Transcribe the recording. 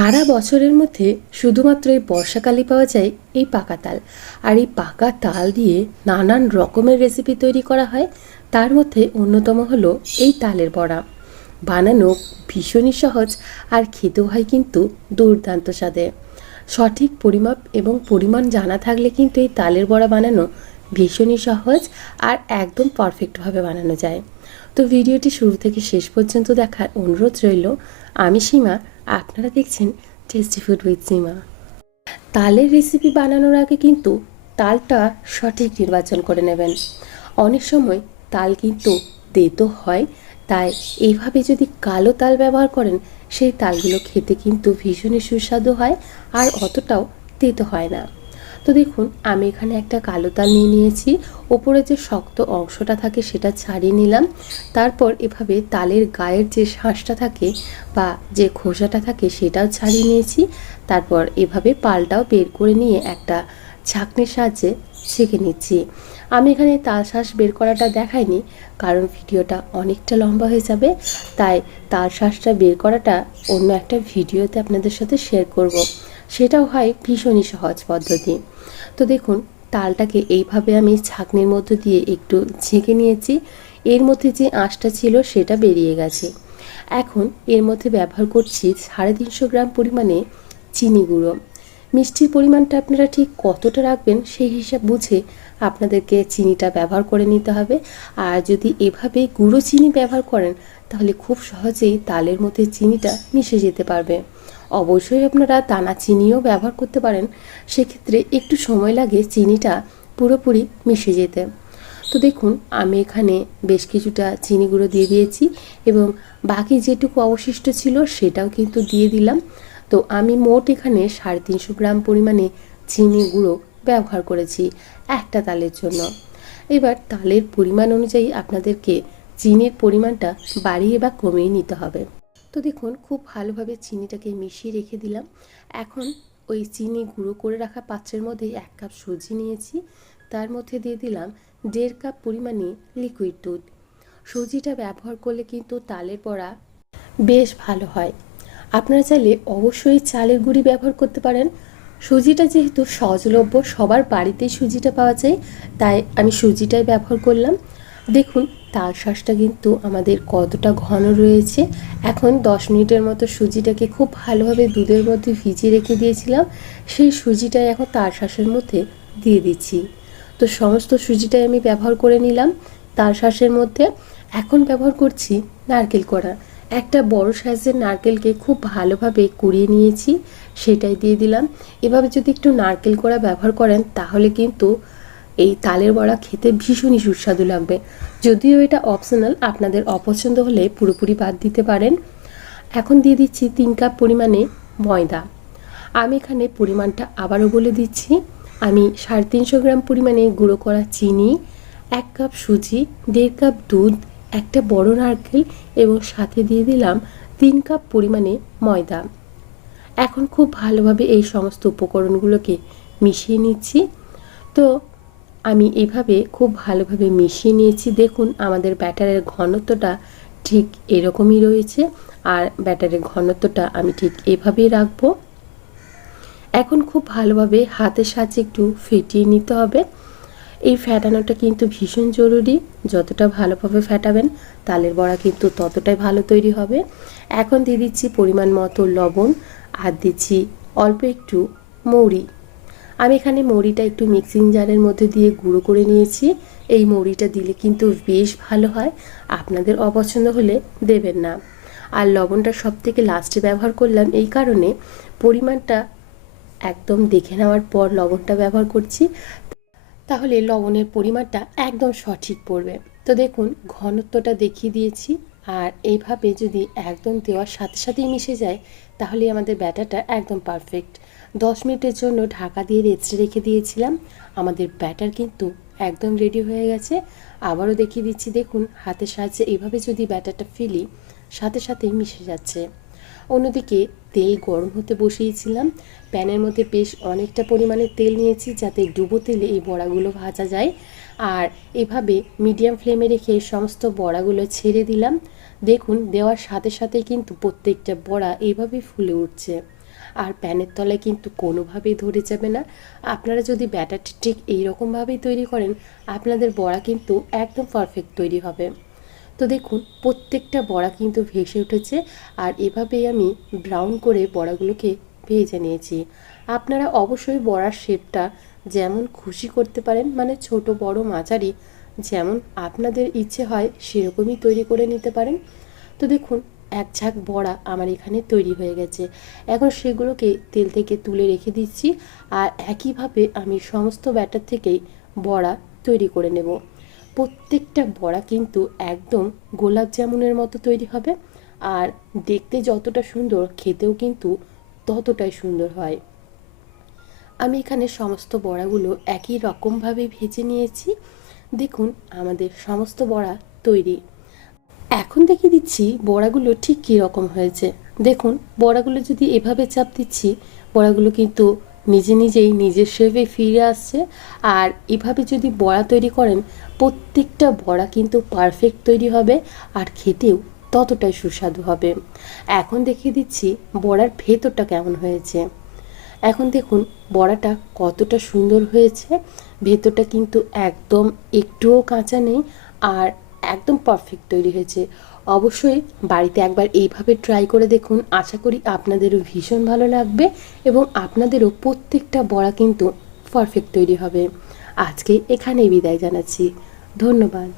সারা বছরের মধ্যে শুধুমাত্র এই বর্ষাকালে পাওয়া যায় এই পাকা তাল। আর এই পাকা তাল দিয়ে নানান রকমের রেসিপি তৈরি করা হয়। তার মধ্যে অন্যতম হলো এই তালের বড়া। বানানো ভীষণই সহজ আর খেতেও হয় কিন্তু দুর্দান্ত স্বাদে। সঠিক পরিমাপ এবং পরিমাণ জানা থাকলে কিন্তু এই তালের বড়া বানানো ভীষণই সহজ আর একদম পারফেক্টভাবে বানানো যায়। তো ভিডিওটি শুরু থেকে শেষ পর্যন্ত দেখার অনুরোধ রইল। আমি সীমা, আপনারা দেখছেন টেস্টি ফুড উইথ সীমা। তালের রেসিপি বানানোর আগে কিন্তু তালটা সঠিক নির্বাচন করে নেবেন। অনেক সময় তাল কিন্তু তেতো হয়, তাই এইভাবে যদি কালো তাল ব্যবহার করেন সেই তালগুলো খেতে কিন্তু ভীষণই সুস্বাদু হয় আর অতটাও তেতো হয় না। তো দেখুন, আমি এখানে একটা কালো তাল নিয়ে নিয়েছি। ওপরে যে শক্ত অংশটা থাকে সেটা ছাড়িয়ে নিলাম। তারপর এভাবে তালের গায়ের যে শাঁসটা থাকে বা যে খোসাটা থাকে সেটাও ছাড়িয়ে নিয়েছি। তারপর এভাবে পালটাও বের করে নিয়ে একটা ছাঁকনির সাহায্যে ছেঁকে নিচ্ছি। আমি এখানে তাল শাঁস বের করাটা দেখাইনি, কারণ ভিডিওটা অনেকটা লম্বা হয়ে যাবে। তাই তাল শাঁসটা বের করাটা অন্য একটা ভিডিওতে আপনাদের সাথে শেয়ার করব। সেটাও হয় ভীষণই সহজ পদ্ধতি। তো দেখুন, তালটাকে এইভাবে আমি ছাঁকনির মধ্য দিয়ে একটু ছেঁকে নিয়েছি। এর মধ্যে যে আঁশটা ছিল সেটা বেরিয়ে গেছে। এখন এর মধ্যে ব্যবহার করছি 350 গ্রাম পরিমাণে চিনি গুঁড়ো। মিষ্টির পরিমাণটা আপনারা ঠিক কতটা রাখবেন সেই হিসাব বুঝে আপনাদেরকে চিনিটা ব্যবহার করে নিতে হবে। আর যদি এভাবে গুঁড়ো চিনি ব্যবহার করেন তাহলে খুব সহজেই তালের মধ্যে চিনিটা মিশে যেতে পারবে। অবশ্যই আপনারা দানা চিনিও ব্যবহার করতে পারেন, সেক্ষেত্রে একটু সময় লাগে চিনিটা পুরোপুরি মিশে যেতে। তো দেখুন, আমি এখানে বেশ কিছুটা চিনি গুঁড়ো দিয়ে দিয়েছি এবং বাকি যেটুকু অবশিষ্ট ছিল সেটাও কিন্তু দিয়ে দিলাম। তো আমি মোট এখানে 350 গ্রাম পরিমাণে চিনি গুঁড়ো ব্যবহার করেছি একটা তালের জন্য। এবার তালের পরিমাণ অনুযায়ী আপনাদেরকে চিনির পরিমাণটা বাড়িয়ে বা কমিয়ে নিতে হবে। তো দেখুন, খুব ভালোভাবে চিনিটাকে মিশিয়ে রেখে দিলাম। এখন ওই চিনি গুঁড়ো করে রাখা পাত্রের মধ্যে 1 কাপ সুজি নিয়েছি। তার মধ্যে দিয়ে দিলাম 1.5 কাপ পরিমাণে লিকুইড দুধ। সুজিটা ব্যবহার করলে কিন্তু তালের বড়া বেশ ভালো হয়। আপনারা চাইলে অবশ্যই চালের গুঁড়ি ব্যবহার করতে পারেন। সুজিটা যেহেতু সহজলভ্য, সবার বাড়িতেই সুজিটা পাওয়া যায়, তাই আমি সুজিটাই ব্যবহার করলাম। দেখুন, তাল শাঁসটা কিন্তু আমাদের কতটা ঘন রয়েছে। এখন 10 মিনিটের মতো সুজিটাকে খুব ভালোভাবে দুধের মধ্যে ভিজিয়ে রেখে দিয়েছিলাম, সেই সুজিটাই এখন তাল শাঁসের মধ্যে দিয়ে দিচ্ছি। তো সমস্ত সুজিটাই আমি ব্যবহার করে নিলাম তাল শাঁসের মধ্যে। এখন ব্যবহার করছি নারকেল কোড়া। একটা বড় সাইজের নারকেলকে খুব ভালোভাবে কুড়িয়ে নিয়েছি, সেটাই দিয়ে দিলাম। এভাবে যদি একটু নারকেল কোড়া ব্যবহার করেন তাহলে কিন্তু এই তালের বড়া খেতে ভীষণই সুস্বাদু লাগবে। যদিও এটা অপশনাল, আপনাদের অপছন্দ হলে পুরোপুরি বাদ দিতে পারেন। এখন দিয়ে দিচ্ছি 3 কাপ পরিমাণে ময়দা। আমি এখানে পরিমাণটা আবারও বলে দিচ্ছি। আমি 350 গ্রাম পরিমাণে গুঁড়ো করা চিনি, 1 কাপ সুজি, 1.5 কাপ দুধ, একটা বড় নারকেল এবং সাথে দিয়ে দিলাম 3 কাপ পরিমাণে ময়দা। এখন খুব ভালোভাবে এই সমস্ত উপকরণগুলোকে মিশিয়ে নিচ্ছি। তো আমি এইভাবে খুব ভালোভাবে মিশিয়ে নিয়েছি। দেখুন, আমাদের ব্যাটারের ঘনত্বটা ঠিক এরকমই রয়েছে আর ব্যাটারের ঘনত্বটা আমি ঠিক এভাবেই রাখবো। এখন খুব ভালোভাবে হাতের সাহায্যে একটু ফেটিয়ে নিতে হবে। এই ফেটানোটা কিন্তু ভীষণ জরুরি। যতটা ভালোভাবে ফেটাবেন তালের বড়া কিন্তু ততটাই ভালো তৈরি হবে। এখন দিয়ে দিচ্ছি পরিমাণ মতো লবণ আর দিচ্ছি অল্প একটু মৌরি। আমি এখানে মৌরিটা একটু মিক্সিং জারের মধ্যে দিয়ে গুঁড়ো করে নিয়েছি। এই মৌরিটা দিলে কিন্তু বেশ ভালো হয়, আপনাদের অপছন্দ হলে দেবেন না। আর লবণটা সব থেকে লাস্টে ব্যবহার করলাম এই কারণে, পরিমাণটা একদম দেখে নেওয়ার পর লবণটা ব্যবহার করছি, তাহলে লবণের পরিমাণটা একদম সঠিক পড়বে। তো দেখুন, ঘনত্বটা দেখিয়ে দিয়েছি। আর এইভাবে যদি একদম দেওয়ার সাথে সাথেই মিশে যায় তাহলে আমাদের ব্যাটারটা একদম পারফেক্ট। 10 মিনিটের জন্য ঢাকা দিয়ে রেস্টে রেখে দিয়েছিলাম। আমাদের ব্যাটার কিন্তু একদম রেডি হয়ে গেছে। আবারও দেখিয়ে দিচ্ছি। দেখুন, হাতের সাহায্যে এইভাবে যদি ব্যাটারটা ফেলি সাথে সাথেই মিশে যাচ্ছে। অন্যদিকে তেল গরম হতে বসিয়েছিলাম। প্যানের মধ্যে বেশ অনেকটা পরিমাণে তেল নিয়েছি যাতে ডুবো তেলে এই বড়াগুলো ভাজা যায়। আর এভাবে মিডিয়াম ফ্লেমে রেখে সমস্ত বড়াগুলো ছেড়ে দিলাম। দেখুন, দেওয়ার সাথে সাথেই কিন্তু প্রত্যেকটা বড়া এইভাবেই ফুলে উঠছে। আর প্যানের তলায় কিন্তু কোনোভাবেই ধরে যাবে না। আপনারা যদি ব্যাটারটি ঠিক এইরকমভাবেই তৈরি করেন, আপনাদের বড়া কিন্তু একদম পারফেক্ট তৈরি হবে। তো দেখুন প্রত্যেকটা বড়া কিন্তু ভেসে উঠেছে, আর এভাবেই আমি ব্রাউন করে বড়াগুলোকে ভেজে নিয়েছি। আপনারা অবশ্যই বড়ার শেপটা যেমন খুশি করতে পারেন, মানে ছোট বড় মাঝারি যেমন আপনাদের ইচ্ছে হয় সেরকমই তৈরি করে নিতে পারেন। তো দেখুন এক ঝাঁক বড়া আমার এখানে তৈরি হয়ে গেছে। এখন সেগুলোকে তেল থেকে তুলে রেখে দিচ্ছি, আর একইভাবে আমি সমস্ত ব্যাটার থেকেই বড়া তৈরি করে নেব। প্রত্যেকটা বড়া কিন্তু একদম গোলাপ জামুনের মতো তৈরি হবে, আর দেখতে যতটা সুন্দর খেতেও কিন্তু ততটাই সুন্দর হয়। আমি এখানে সমস্ত বড়াগুলো একই রকমভাবে ভেজে নিয়েছি। দেখুন আমাদের সমস্ত বড়া তৈরি। এখন দেখিয়ে দিচ্ছি বড়াগুলো ঠিক কী রকম হয়েছে। দেখুন বড়াগুলো যদি এভাবে চাপ দিচ্ছি, বড়াগুলো কিন্তু নিজে নিজেই নিজের শেপে ফিরে আসছে। আর এভাবে যদি বড়া তৈরি করেন, প্রত্যেকটা বড়া কিন্তু পারফেক্ট তৈরি হবে, আর খেতেও ততটাই সুস্বাদু হবে। এখন দেখিয়ে দিচ্ছি বড়ার ভেতরটা কেমন হয়েছে। এখন দেখুন বড়াটা কতটা সুন্দর হয়েছে, ভেতরটা কিন্তু একদম একটুও কাঁচা নেই, আর একদম পারফেক্ট তৈরি হয়েছে। অবশ্যই বাড়িতে একবার এইভাবে ট্রাই করে দেখুন, আশা করি আপনাদেরও ভীষণ ভালো লাগবে এবং আপনাদেরও প্রত্যেকটা বড়া কিন্তু পারফেক্ট তৈরি হবে। আজকে এখানেই বিদায় জানাচ্ছি। ধন্যবাদ।